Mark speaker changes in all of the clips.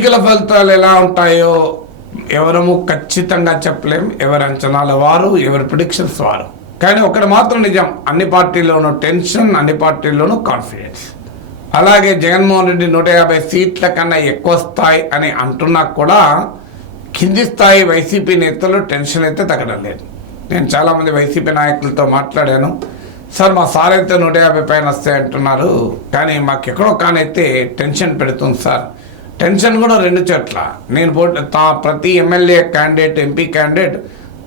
Speaker 1: ఎన్నికల ఫలితాలు ఎలా ఉంటాయో ఎవరము ఖచ్చితంగా చెప్పలేం ఎవరి అంచనాల వారు ఎవరి ప్రిడిక్షన్స్ వారు. కానీ ఒకటి మాత్రం నిజం అన్ని పార్టీల్లోనూ టెన్షన్ అన్ని పార్టీల్లోనూ కాన్ఫిడెన్స్ అలాగే జగన్మోహన్ రెడ్డి నూట యాభై సీట్ల కన్నా ఎక్కువ స్థాయి అని అంటున్నా కూడా కింది స్థాయి వైసీపీ నేతలు టెన్షన్ అయితే తగ్గడం లేదు. నేను చాలామంది వైసీపీ నాయకులతో మాట్లాడాను. సార్ మా సార్ అయితే నూట యాభై పైన వస్తాయి అంటున్నారు. కానీ మాకు ఎక్కడో కానైతే టెన్షన్ పెడుతుంది సార్. టెన్షన్ కూడా రెండు చోట్ల. నేను పోటీ తా ప్రతి ఎమ్మెల్యే క్యాండిడేట్ ఎంపీ క్యాండిడేట్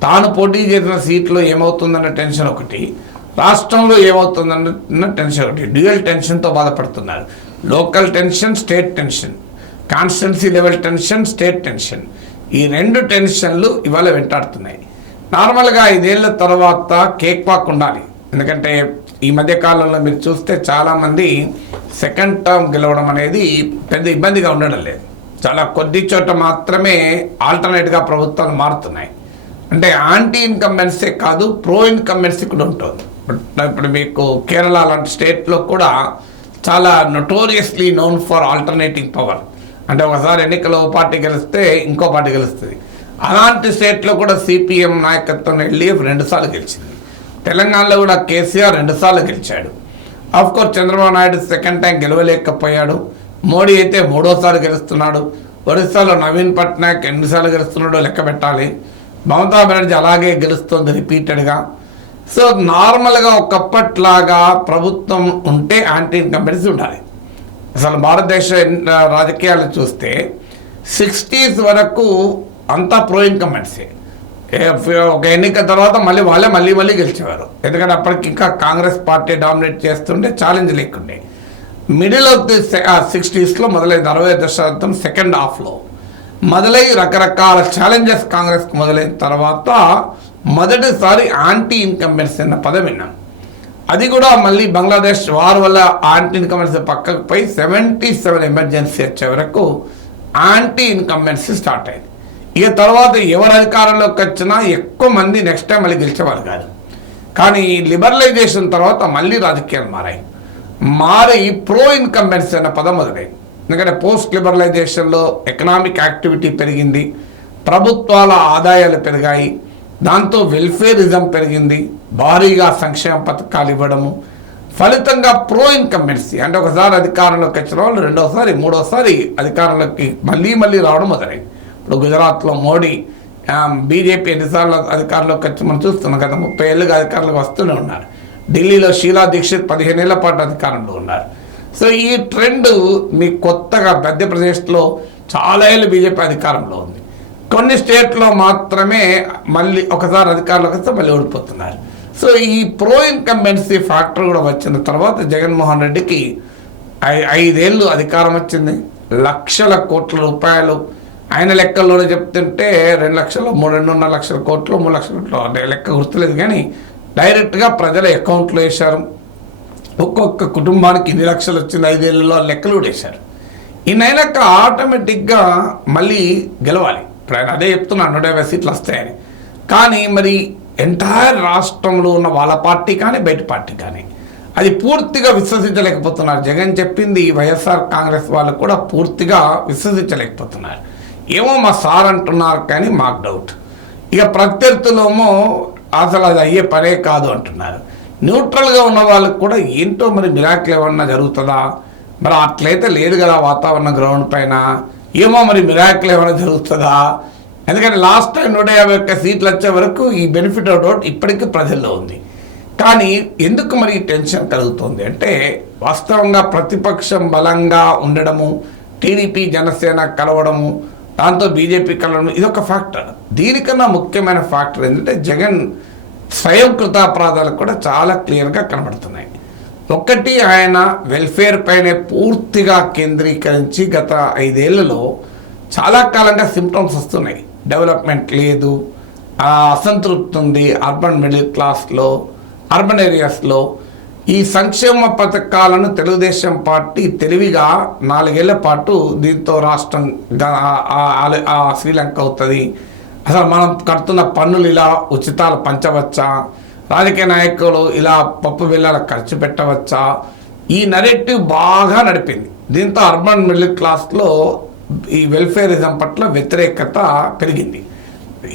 Speaker 1: తాను పోటీ చేసిన సీట్లో ఏమవుతుందన్న టెన్షన్ ఒకటి. రాష్ట్రంలో ఏమవుతుందన్న టెన్షన్ ఒకటి. డ్యూయల్ టెన్షన్తో బాధపడుతున్నారు. Local tension state tension. Constituency level tension state tension. ఈ రెండు టెన్షన్లు ఇవాళ వెంటాడుతున్నాయి. నార్మల్గా ఐదేళ్ళ తర్వాత కేక్ పాక్ ఉండాలి. ఎందుకంటే ఈ మధ్య కాలంలో మీరు చూస్తే చాలామంది సెకండ్ టర్మ్ గెలవడం అనేది పెద్ద ఇబ్బందిగా ఉండడం లేదు. చాలా కొద్ది చోట మాత్రమే ఆల్టర్నేట్గా ప్రభుత్వాలు మారుతున్నాయి. అంటే యాంటీ ఇన్కంబెన్సీ కాదు ప్రో ఇన్కంబెన్సీ కూడా ఉంటుంది. ఇప్పుడు- మీకు కేరళ లాంటి స్టేట్లో కూడా చాలా notoriously known for alternating power అంటే ఒకసారి ఎన్నికల్లో పార్టీ గెలిస్తే ఇంకో పార్టీ గెలుస్తుంది. అలాంటి స్టేట్లో కూడా సిపిఎం నాయకత్వం వెళ్ళి రెండుసార్లు గెలిచింది. తెలంగాణలో కూడా కేసీఆర్ రెండుసార్లు గెలిచాడు. Of course Chandrababu Naidu second time గెలవలేకపోయాడు. Modi అయితే మూడోసారి గెలుస్తున్నాడు. ఒరిస్సాలో నవీన్ పట్నాయక్ ఎన్నిసార్లు గెలుస్తున్నాడో లెక్క పెట్టాలి. మమతా బెనర్జీ అలాగే గెలుస్తుంది రిపీటెడ్గా. సో నార్మల్గా ఒకప్పట్లాగా ప్రభుత్వం ఉంటే యాంటీ కంపెనీస్ ఉండాలి. అసలు భారతదేశ రాజకీయాలు చూస్తే సిక్స్టీస్ వరకు అంతా ప్రో ఇన్కంబెన్సీ ఒక ఎన్నిక తర్వాత మళ్ళీ వాళ్ళే మళ్ళీ మళ్ళీ గెలిచేవారు. ఎందుకంటే అప్పటికి ఇంకా కాంగ్రెస్ పార్టీ డామినేట్ చేస్తుంటే ఛాలెంజ్ లేకుండే. మిడిల్ ఆఫ్ ది సిక్స్టీస్లో మొదలైంది అరవై దశాబ్దం సెకండ్ హాఫ్లో మొదలై రకరకాల ఛాలెంజెస్ కాంగ్రెస్కి మొదలైన తర్వాత మొదటిసారి యాంటీ ఇన్కంబెన్సీ అన్న పదం విన్నాం. అది కూడా మళ్ళీ బంగ్లాదేశ్ వార్ వల్ల యాంటీ ఇన్కంబెన్సీ పక్కకు పోయి సెవెంటీ సెవెన్ ఎమర్జెన్సీ వచ్చే వరకు యాంటీ ఇన్కంబెన్సీ స్టార్ట్ అయింది. ఇక తర్వాత ఎవరు అధికారంలోకి వచ్చినా ఎక్కువ మంది నెక్స్ట్ టైం మళ్ళీ గెలిచేవారు కాదు. కానీ లిబరలైజేషన్ తర్వాత మళ్ళీ రాజకీయాలు మారాయి. మారి ప్రో ఇన్కంబెన్స్ అన్న పదం మొదలైంది ఎందుకంటే పోస్ట్ లిబరలైజేషన్లో ఎకనామిక్ యాక్టివిటీ పెరిగింది ప్రభుత్వాల ఆదాయాలు పెరిగాయి దాంతో వెల్ఫేరిజం పెరిగింది భారీగా సంక్షేమ పథకాలు ఇవ్వడము ఫలితంగా ప్రో ఇన్కంబెన్సీ అంటే ఒకసారి అధికారంలోకి వచ్చిన వాళ్ళు రెండోసారి మూడోసారి అధికారంలోకి మళ్ళీ మళ్ళీ రావడం మొదలైంది ఇప్పుడు గుజరాత్లో మోడీ బీజేపీ ఎన్నిసార్లు అధికారంలోకి వచ్చి మనం చూస్తున్నాం కదా ముప్పై ఏళ్ళుగా అధికారంలోకి వస్తూనే ఉన్నారు. ఢిల్లీలో షీలా దీక్షిత్ పదిహేను ఏళ్ళ పాటు అధికారంలో ఉన్నారు. సో ఈ ట్రెండ్ మీ కొత్తగా మధ్యప్రదేశ్లో చాలా ఏళ్ళు బీజేపీ అధికారంలో ఉంది. కొన్ని స్టేట్లో మాత్రమే మళ్ళీ ఒకసారి అధికారంలోకి వస్తే మళ్ళీ ఓడిపోతున్నారు. సో ఈ ప్రో ఇన్కంబెన్సీ ఫ్యాక్టర్ కూడా వచ్చిన తర్వాత జగన్మోహన్ రెడ్డికి ఐ- ఐదేళ్ళు అధికారం వచ్చింది. లక్షల కోట్ల రూపాయలు ఆయన లెక్కల్లోనే చెప్తుంటే రెండు లక్షలు మూడు రెండున్నర లక్షల కోట్లు మూడు లక్షల కోట్లు అంటే లెక్క గుర్తులేదు కానీ డైరెక్ట్గా ప్రజల అకౌంట్లో వేశారు. ఒక్కొక్క కుటుంబానికి ఇన్ని లక్షలు వచ్చింది ఐదేళ్ళలో లెక్కలు కూడా వేశారు. ఈయనైనాక ఆటోమేటిక్గా మళ్ళీ గెలవాలి. ఇప్పుడు ఆయన అదే చెప్తున్నా నూట యాభై సీట్లు వస్తాయని. కానీ మరి ఎంటైర్ రాష్ట్రంలో ఉన్న వాళ్ళ పార్టీ కానీ బయట పార్టీ కానీ అది పూర్తిగా విశ్వసించలేకపోతున్నారు. జగన్ చెప్పింది వైఎస్ఆర్ కాంగ్రెస్ వాళ్ళు కూడా పూర్తిగా విశ్వసించలేకపోతున్నారు. ఏమో మా సార్ అంటున్నారు కానీ మాకు డౌట్ ఇక ప్రత్యర్థులేమో అసలు అది అయ్యే పనే కాదు అంటున్నారు. న్యూట్రల్గా ఉన్న వాళ్ళకి కూడా ఏంటో మరి మిరాకిల్ ఏమన్నా జరుగుతుందా? మరి అట్లయితే లేదు కదా వాతావరణం గ్రౌండ్ పైన. ఏమో మరి మిరాకిల్ ఏమైనా జరుగుతుందా? ఎందుకంటే లాస్ట్ టైం నూట యాభై ఒక్క సీట్లు వచ్చే వరకు ఈ బెనిఫిట్ ఆఫ్ డౌట్ ఇప్పటికీ ప్రజల్లో ఉంది. కానీ ఎందుకు మరి టెన్షన్ కలుగుతుంది అంటే వాస్తవంగా ప్రతిపక్షం బలంగా ఉండడము టీడీపీ జనసేన కలవడము దాంతో బీజేపీ కలవడం ఇదొక ఫ్యాక్టర్. దీనికన్నా ముఖ్యమైన ఫ్యాక్టర్ ఏంటంటే జగన్ స్వయం కృతాపరాధాలు కూడా చాలా క్లియర్గా కనబడుతున్నాయి. ఒకటి ఆయన వెల్ఫేర్ పైనే పూర్తిగా కేంద్రీకరించి గత ఐదేళ్ళలో చాలా కాలంగా సిమ్టమ్స్ వస్తున్నాయి. డెవలప్మెంట్ లేదు అసంతృప్తి ఉంది అర్బన్ మిడిల్ క్లాస్లో అర్బన్ ఏరియాస్లో. ఈ సంక్షేమ పథకాలను తెలుగుదేశం పార్టీ తెలివిగా నాలుగేళ్ళ పాటు దీంతో రాష్ట్రం ఆ- శ్రీలంక అవుతుంది. అసలు మనం కడుతున్న పన్నులు ఇలా ఉచితాలు పంచవచ్చా? రాజకీయ నాయకులు ఇలా పప్పు బిళ్ళల ఖర్చు పెట్టవచ్చా? ఈ నరేటివ్ బాగా నడిపింది. దీంతో అర్బన్ మిడిల్ క్లాస్లో ఈ వెల్ఫేరిజం పట్ల వ్యతిరేకత పెరిగింది.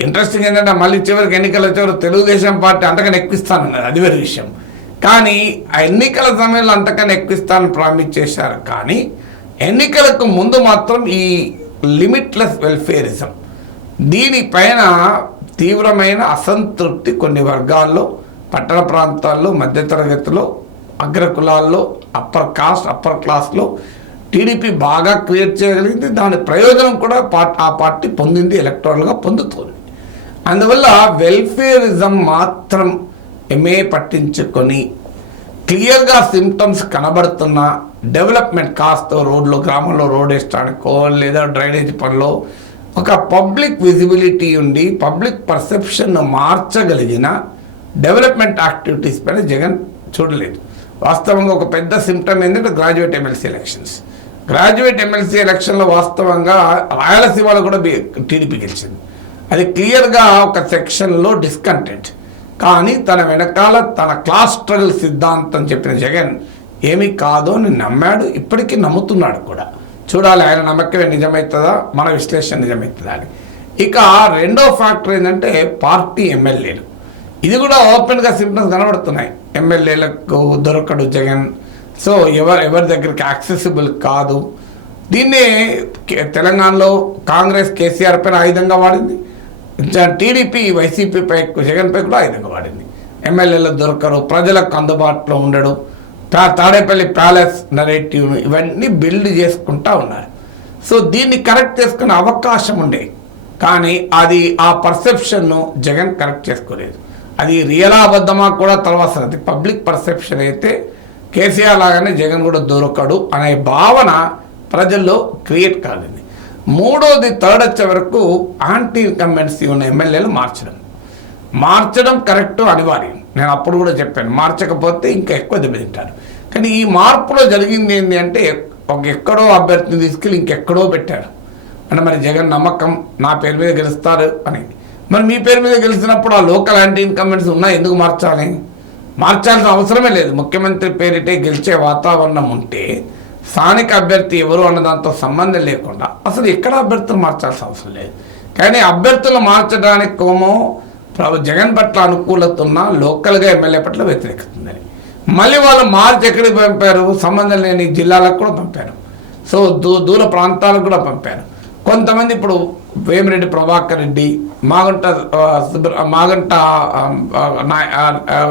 Speaker 1: ఇంట్రెస్టింగ్ ఏంటంటే మళ్ళీ చివరికి ఎన్నికలు వచ్చేవారు తెలుగుదేశం పార్టీ అంతకన్నా ఎక్కువిస్తానన్నది అది వేరే విషయం. కానీ ఆ ఎన్నికల సమయంలో అంతకన్నా ఎక్కువిస్తానని ప్రామిస్ చేశారు కానీ ఎన్నికలకు ముందు మాత్రం ఈ లిమిట్లెస్ వెల్ఫేరిజం. దీనిపైన తీవ్రమైన అసంతృప్తి కొన్ని వర్గాల్లో పట్టణ ప్రాంతాల్లో మధ్యతరగతిలో అగ్రకులాల్లో అప్పర్ కాస్ట్ అప్పర్ క్లాస్లో టీడీపీ బాగా క్రియేట్ చేయగలిగింది. దాని ప్రయోజనం కూడా పార్ట్ ఆ పార్టీ పొందింది ఎలక్ట్రానిక్గా పొందుతుంది. అందువల్ల వెల్ఫేరిజం మాత్రం ఎంఏ పట్టించుకొని క్లియర్గా సిమ్టమ్స్ కనబడుతున్న డెవలప్మెంట్ కాస్త రోడ్లో గ్రామంలో రోడ్ వేయడానికో లేదా డ్రైనేజ్ పనిలో ఒక పబ్లిక్ విజిబిలిటీ ఉండి పబ్లిక్ పర్సెప్షన్ను మార్చగలిగిన డెవలప్మెంట్ యాక్టివిటీస్ పైన జగన్ చూడలేదు. వాస్తవంగా ఒక పెద్ద సిమ్టమ్ ఏంటంటే graduate MLC elections. Graduate MLC ఎలక్షన్లో వాస్తవంగా రాయలసీమలో కూడా టీడీపీ గెలిచింది. అది క్లియర్గా ఒక సెక్షన్లో డిస్కంటెంట్ కానీ తన వెనకాల తన క్లాస్ స్ట్రగుల్ సిద్ధాంతం చెప్పిన జగన్ ఏమీ కాదు అని నమ్మాడు ఇప్పటికీ నమ్ముతున్నాడు కూడా. చూడాలి ఆయన నమ్మకమే నిజమవుతుందా మన విశ్లేషణ నిజమవుతుందా అని. ఇక రెండో ఫ్యాక్టర్ ఏంటంటే పార్టీ ఎమ్మెల్యేలు. ఇది కూడా ఓపెన్గా సిమ్టమ్స్ కనబడుతున్నాయి. ఎమ్మెల్యేలకు దొరకడు జగన్. సో ఎవరు ఎవరి దగ్గరికి యాక్సెసిబుల్ కాదు. దీన్ని తెలంగాణలో కాంగ్రెస్ కేసీఆర్ పైన ఆయుధంగా వాడింది. టీడీపీ వైసీపీపై జగన్పై కూడా ఆయనకు వాడింది. ఎమ్మెల్యేలు దొరకరు ప్రజలకు అందుబాటులో ఉండడు. తా- తాడేపల్లి ప్యాలెస్ నరేటివ్ ఇవన్నీ బిల్డ్ చేసుకుంటా ఉన్నారు. సో దీన్ని కరెక్ట్ చేసుకునే అవకాశం ఉండే. కానీ అది ఆ పర్సెప్షన్ను జగన్ కరెక్ట్ చేసుకోలేదు. అది రియలా అబద్ధమా కూడా తర్వాత అది పబ్లిక్ పర్సెప్షన్ అయితే కేసీఆర్ లాగానే జగన్ కూడా దొరకడు అనే భావన ప్రజల్లో క్రియేట్ కాలేదు. మూడోది థర్డ్ వచ్చే వరకు యాంటీ ఇన్కంబెన్సీ ఉన్న ఎమ్మెల్యేలు మార్చడం. మార్చడం కరెక్ట్ అనివార్యం. నేను అప్పుడు కూడా చెప్పాను మార్చకపోతే ఇంకా ఎక్కువ దెబ్బతింటారు. కానీ ఈ మార్పులో జరిగింది ఏంటి అంటే ఒక ఎక్కడో అభ్యర్థిని తీసుకెళ్ళి ఇంకెక్కడో పెట్టారు. అంటే మరి జగన్ నమ్మకం నా పేరు మీద గెలుస్తారు అని. మరి మీ పేరు మీద గెలిచినప్పుడు ఆ లోకల్ యాంటీ ఇన్కంబెన్స్ ఉన్నా ఎందుకు మార్చాలి? మార్చాల్సిన అవసరమే లేదు. ముఖ్యమంత్రి పేరిటే గెలిచే వాతావరణం ఉంటే స్థానిక అభ్యర్థి ఎవరు అన్న దాంతో సంబంధం లేకుండా అసలు ఎక్కడ అభ్యర్థులు మార్చాల్సిన అవసరం లేదు. కానీ అభ్యర్థులు మార్చడానికి కోమో ప్రభు జగన్ పట్ల అనుకూలత ఉన్న లోకల్గా ఎమ్మెల్యే పట్ల వ్యతిరేకత ఉందని. మళ్ళీ వాళ్ళు మార్చి ఎక్కడికి పంపారు? సంబంధం లేని జిల్లాలకు కూడా పంపారు. సో దూ దూర ప్రాంతాలకు కూడా పంపారు. కొంతమంది ఇప్పుడు వేమిరెడ్డి ప్రభాకర్ రెడ్డి మాగంట సుబ్ర- మాగంట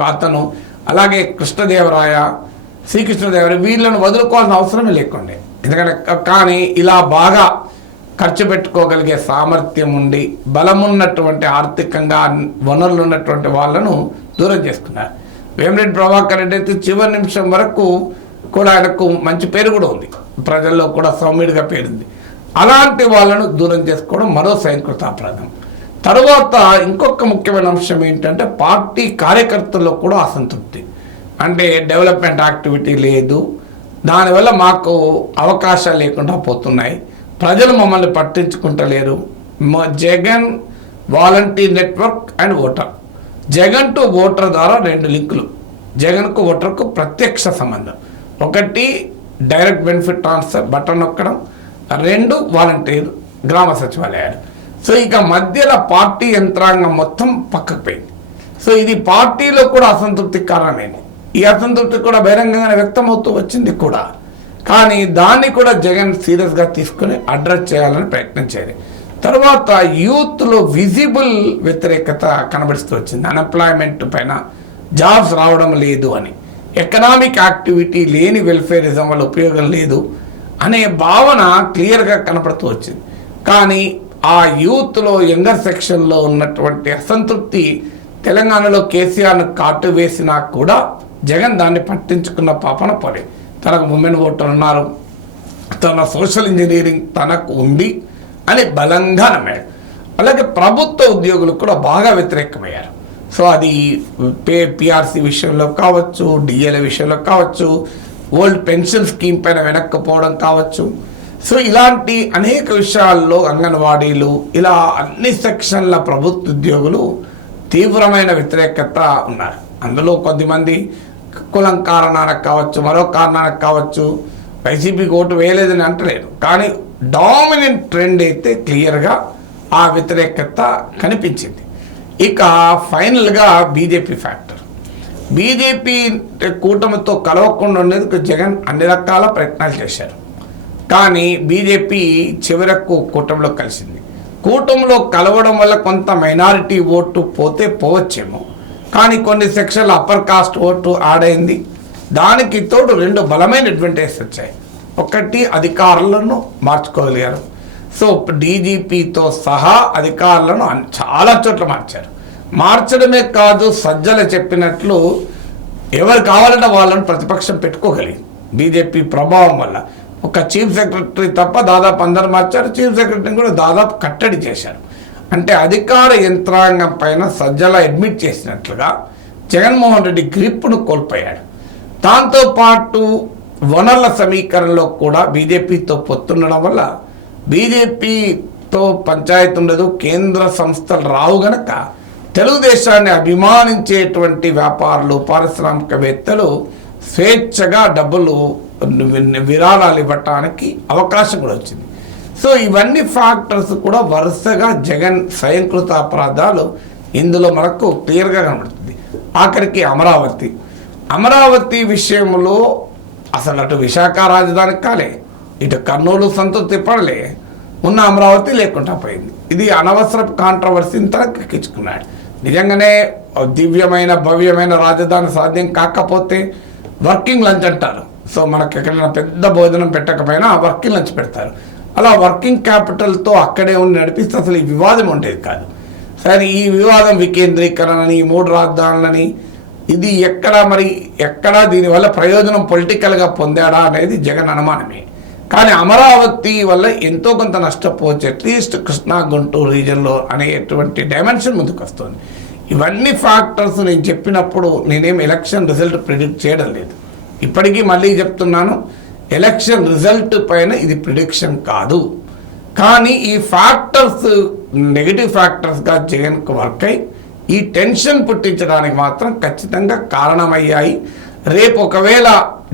Speaker 1: అతను అలాగే కృష్ణదేవరాయ శ్రీకృష్ణదేవరాయ వీళ్ళను వదులుకోవాల్సిన అవసరమే లేకుండే. ఎందుకంటే కానీ ఇలా బాగా ఖర్చు పెట్టుకోగలిగే సామర్థ్యం ఉండి బలమున్నటువంటి ఆర్థికంగా వనరులు ఉన్నటువంటి వాళ్ళను దూరం చేసుకున్నారు వేమిరెడ్డి ప్రభాకర్ రెడ్డి అయితే చివరి నిమిషం వరకు కూడా ఆయనకు మంచి పేరు కూడా ఉంది. ప్రజల్లో కూడా సౌమ్యుడిగా పేరుంది. అలాంటి వాళ్ళను దూరం చేసుకోవడం మరో స్వయంకృత అపరాధం తర్వాత ఇంకొక ముఖ్యమైన అంశం ఏంటంటే పార్టీ కార్యకర్తల్లో కూడా అసంతృప్తి. అంటే డెవలప్మెంట్ యాక్టివిటీ లేదు. దానివల్ల మాకు అవకాశాలు లేకుండా పోతున్నాయి. ప్రజలు మమ్మల్ని పట్టించుకుంటలేరు. Jagan volunteer network and voter. Jagan to voter ద్వారా రెండు లింకులు. జగన్కు ఓటర్కు ప్రత్యక్ష సంబంధం. ఒకటి డైరెక్ట్ బెనిఫిట్ ట్రాన్స్ఫర్ బటన్ నొక్కడం. రెండు వాలంటీర్ గ్రామ సచివాలయాలు. సో ఇక మధ్యలో పార్టీ యంత్రాంగం మొత్తం పక్కకు పోయింది. సో ఇది పార్టీలో కూడా అసంతృప్తి కారణమైంది ఈ అసంతృప్తి కూడా బహిరంగంగానే వ్యక్తమవుతూ వచ్చింది కూడా. కానీ దాన్ని కూడా జగన్ సీరియస్గా తీసుకుని అడ్రస్ చేయాలని ప్రయత్నం చేయాలి. తర్వాత యూత్లో విజిబుల్ వ్యతిరేకత కనబడుతూ వచ్చింది. అన్ఎంప్లాయ్మెంట్ పైన జాబ్స్ రావడం లేదు అని. ఎకనామిక్ యాక్టివిటీ లేని వెల్ఫేరిజం వల్ల ఉపయోగం లేదు అనే భావన క్లియర్గా కనపడుతూ వచ్చింది. కానీ ఆ యూత్లో యంగర్ సెక్షన్లో ఉన్నటువంటి అసంతృప్తి తెలంగాణలో కేసీఆర్ను కాటు వేసినా కూడా జగన్ దాన్ని పట్టించుకున్న పాపన పడి తనకు ఉమెన్ ఓటర్ ఉన్నారు తన సోషల్ ఇంజనీరింగ్ తనకు ఉంది అని బలంగా నమ్మాడు. అలాగే ప్రభుత్వ ఉద్యోగులు కూడా బాగా వ్యతిరేకమయ్యారు. సో అది పే పిఆర్సీ విషయంలో కావచ్చు డిఏల విషయంలో కావచ్చు ఓల్డ్ పెన్షన్ స్కీమ్ పైన వెనక్కపోవడం కావచ్చు. సో ఇలాంటి అనేక విషయాల్లో అంగన్వాడీలు ఇలా అన్ని సెక్షన్ల ప్రభుత్వ ఉద్యోగులు తీవ్రమైన వ్యతిరేకత ఉన్నారు. అందులో కొద్దిమంది కులం కారణానికి కావచ్చు మరో కారణానికి కావచ్చు వైసీపీకి ఓటు వేయలేదని అంటలేదు. కానీ డామినెంట్ ట్రెండ్ అయితే క్లియర్గా ఆ వ్యతిరేకత కనిపించింది. ఇక ఫైనల్గా బీజేపీ ఫ్యాక్టర్. బీజేపీ కూటమితో కలవకుండా ఉండేందుకు జగన్ అన్ని రకాల ప్రయత్నాలు చేశారు. కానీ బీజేపీ చివరకు కూటమిలో కలిసింది. కూటమిలో కలవడం వల్ల కొంత మైనారిటీ ఓటు పోతే పోవచ్చేమో. కానీ కొన్ని సెక్షన్లు అప్పర్ కాస్ట్ ఓటు ఆడైంది. దానికి తోడు రెండు బలమైన అడ్వాంటేజ్ వచ్చాయి. ఒకటి అధికారులను మార్చుకోగలిగారు. సో డీజీపీతో సహా అధికారులను చాలా చోట్ల మార్చారు. మార్చడమే కాదు సజ్జల చెప్పినట్లు ఎవరు కావాలంటే వాళ్ళని ప్రతిపక్షం పెట్టుకోగలిగింది. బీజేపీ ప్రభావం వల్ల. ఒక చీఫ్ సెక్రటరీ తప్ప దాదాపు అందరు మార్చారు. చీఫ్ సెక్రటరీని కూడా దాదాపు కట్టడి చేశారు. అంటే అధికార యంత్రాంగం పైన సజ్జల అడ్మిట్ చేసినట్లుగా జగన్మోహన్ రెడ్డి గ్రిప్ను కోల్పోయాడు. దాంతోపాటు వనరుల సమీకరణలో కూడా బీజేపీతో పొత్తుండడం వల్ల బీజేపీతో పంచాయతీ ఉండదు కేంద్ర సంస్థలు రావు గనక తెలుగుదేశాన్ని అభిమానించేటువంటి వ్యాపారులు పారిశ్రామికవేత్తలు స్వేచ్ఛగా డబ్బులు విరాళాలు ఇవ్వటానికి అవకాశం కూడా వచ్చింది. సో ఇవన్నీ ఫ్యాక్టర్స్ కూడా వరుసగా జగన్ స్వయంకృత అపరాధాలు ఇందులో మనకు క్లియర్గా కనబడుతుంది. ఆఖరికి అమరావతి. అమరావతి విషయంలో అసలు అటు విశాఖ రాజధానికి కాలే ఇటు కర్నూలు సంతృప్తి పడలే ఉన్న అమరావతి లేకుండా పోయింది. ఇది అనవసర కాంట్రవర్సీని తనకెక్కించుకున్నాడు నిజంగానే దివ్యమైన భవ్యమైన రాజధాని సాధ్యం కాకపోతే వర్కింగ్ లంచ్ అంటారు. సో మనకి ఎక్కడైనా పెద్ద భోజనం పెట్టకపోయినా వర్కింగ్ లంచ్ పెడతారు. అలా వర్కింగ్ క్యాపిటల్తో అక్కడే ఉండి నడిపిస్తే అసలు ఈ వివాదం ఉండేది కాదు. సరే ఈ వివాదం వికేంద్రీకరణని ఈ మూడు రాజధానులని ఇది ఎక్కడ మరి ఎక్కడ దీనివల్ల ప్రయోజనం పొలిటికల్గా పొందాడా అనేది జగన్ అనుమానమే. కానీ అమరావతి వల్ల ఎంతో కొంత నష్టపోవచ్చు అట్లీస్ట్ కృష్ణా గుంటూరు రీజన్లో అనేటువంటి డైమెన్షన్ ముందుకు వస్తుంది. ఇవన్నీ ఫ్యాక్టర్స్ నేను చెప్పినప్పుడు నేనేం ఎలక్షన్ రిజల్ట్ ప్రిడిక్ట్ చేయడం లేదు. ఇప్పటికీ మళ్ళీ చెప్తున్నాను ఎలక్షన్ రిజల్ట్ పైన ఇది ప్రిడిక్షన్ కాదు. కానీ ఈ ఫ్యాక్టర్స్ నెగిటివ్ ఫ్యాక్టర్స్గా జగన్కు వర్క్ అయి ఈ టెన్షన్ పుట్టించడానికి మాత్రం ఖచ్చితంగా కారణమయ్యాయి. రేపు ఒకవేళ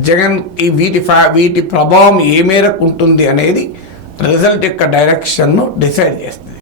Speaker 1: జగన్ ఈ వీటి ఫ్యా వీటి ప్రభావం ఏ మేరకు ఉంటుంది అనేది రిజల్ట్ యొక్క డైరెక్షన్ను డిసైడ్ చేస్తుంది.